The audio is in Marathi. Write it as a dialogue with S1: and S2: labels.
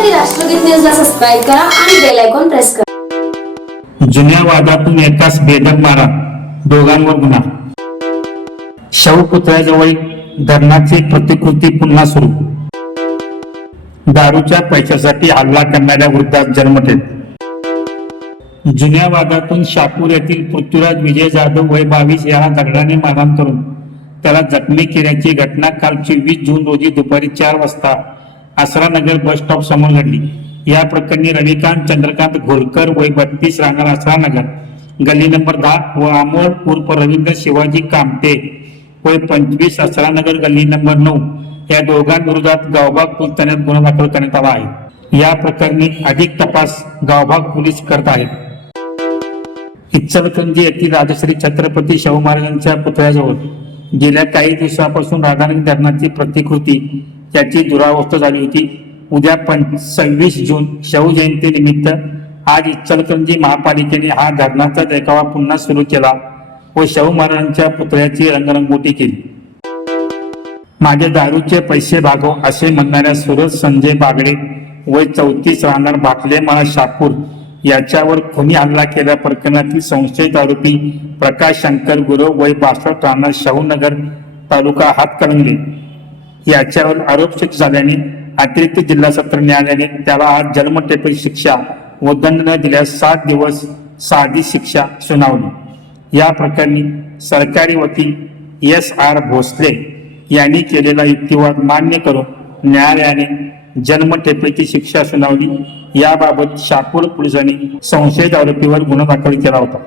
S1: पाहण्यासाठी राष्ट्रगीत न्यूजला सबस्क्राईब करा आणि बेल आयकॉन प्रेस करा.
S2: जुन्या वादातून एकाच बेदम मारा दोघांवर गुन्हा. शव पुतळ्याजवळ धरणाची प्रतिकृती पुन्हा सुरू. दारूच्या पैशासाठी हल्ला करणाऱ्या वृद्धात जन्मठेप जुन्या वादातून शापूर येथील पृथ्वीराज विजय जाधव वय बावीस याला दगडाने मारहाण करून त्याला जखमी केल्याची घटना काल चोवीस जून रोजी दुपारी चार वाजता आसरानगर बस स्टॉप समोर घडली. या प्रकरणी रविकांत चंद्रकांत घोलकर वय बत्तीस राहणार आसरानगर गल्ली नंबर दहा व अमोल उर्फ रवींद्र शिवाजी कामटे वय पंचवीस आसरानगर गल्ली नंबर नऊ. या दोघांविरोधात गावबाग पोलीस ठाण्यात गुन्हा दाखल करण्यात आला आहे. या प्रकरणी अधिक तपास गावभाग पोलीस करत आहेत. इचलकरंजी येथील राजश्री छत्रपती शाहू महाराजांच्या पुतळ्याजवळ गेल्या काही दिवसापासून राधानगरी धरणाची प्रतिकृती त्याची दुरावस्था झाली होती. उद्या पण सव्वीस जून शाहू जयंती निमित्त आज इचलकरंजी महापालिकेने हा धरणाचा देखावा पुन्हा सुरू केला व शाहू महाराजांच्या पुतळ्याची रंगरंगोटी केली. माझे दारूचे पैसे भागो असे म्हणणाऱ्या सुरज संजय बागडे वय चौतीस राहणार भाकले मला शापूर याच्यावर खुनी हल्ला केल्या प्रकरणातील संशयित आरोपी प्रकाश शंकर गुरव वय बासष्ट राहणार शाहूनगर तालुका हातकणंगले. याच्यावर आरोप झाल्याने अतिरिक्त जिल्हा सत्र न्यायालयाने त्याला आज जन्मठेपी शिक्षा व दंड न दिल्यास सात दिवस साधी शिक्षा सुनावली. या प्रकरणी सरकारी वकील एस आर भोसले यांनी केलेला युक्तिवाद मान्य करून न्यायालयाने जन्मठेपेची शिक्षा सुनावली. याबाबत शापूर पोलिसांनी संशयित आरोपीवर गुन्हा दाखल केला होता.